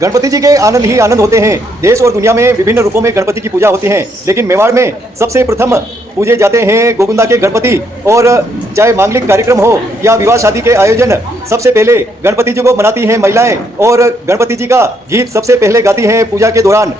गणपति जी के आनंद ही आनंद होते हैं। देश और दुनिया में विभिन्न रूपों में गणपति की पूजा होती है, लेकिन मेवाड़ में सबसे प्रथम पूजे जाते हैं गोविंदा के गणपति। और चाहे मांगलिक कार्यक्रम हो या विवाह शादी के आयोजन, सबसे पहले गणपति जी को मनाती हैं महिलाएं और गणपति जी का गीत सबसे पहले गाती हैं पूजा के दौरान।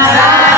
महाराज